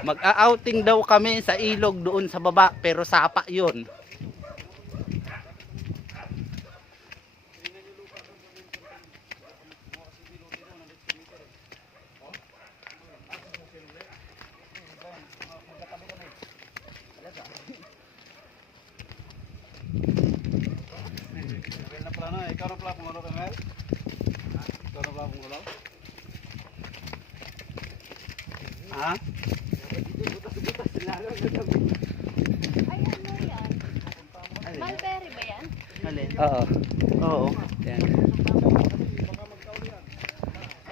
Mag-outing daw kami sa ilog doon sa baba, pero sapa 'yun. Ikaw na pala pumalo ka, Mel? Ikaw na pala pumalo? Ha? Ay, ano yan? Mulberry ba yan? Alin? Oo. Oo. Yan.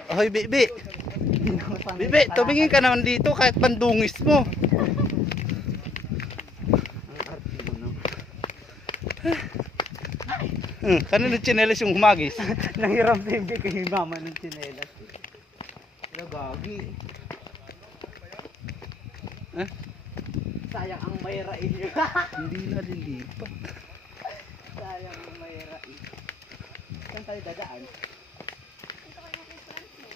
Hoy, Bibi. Bibi, tumingin ka naman dito kahit pandungis mo. Kanino tsinelas yung humagis? Nanghiram si Bibi kay mama ng tsinelas. Nagagi. Eh? Sayang ang mayra iyo. Hindi na lilipat. Sayang ang mayra iyo. Saan tayo dadaan? Ito kayo kay friends mo.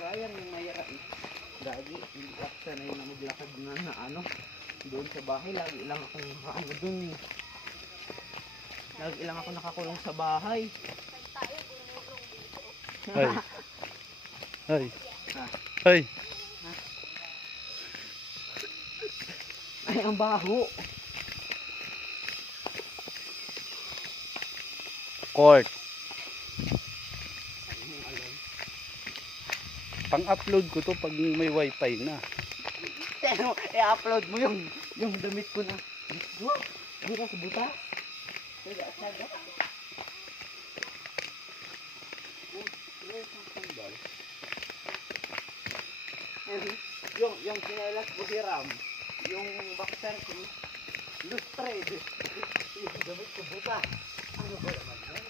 Sayang yung mayra iyo. Gagi, hindi ako sanay na maglakad na ano. Doon sa bahay, lagi lang akong ano doon. Lagi lang ako nakakulong sa bahay. Tayo, ginulong dito. Ay. Ay. Ay. Ay, ang baho. Court. Pang-upload ko to pag may wifi na. Pero, i-upload mo yung damit ko na. Buta sa buta. Saga. Yung sinelas ko hiram. Yung boxer ko. Lustre. Yung damit ko buta. Ano ba naman yan?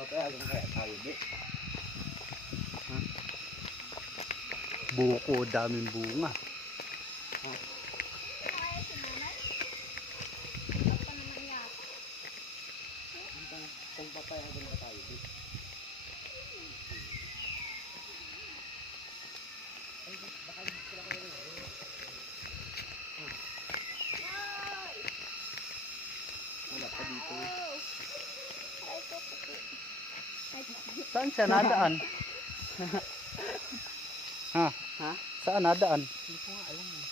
Papayagan kaya tayo, Bi? Buko, daming bunga. Kaya si nanay? Wala pa naman yata. Kung papayagan ka tayo, Bi? Wala pa dito. Ay, ito puti. Ay, Saan siya nadaan? Ha? Ha? Saan nadaan? Hindi ko nga alam eh.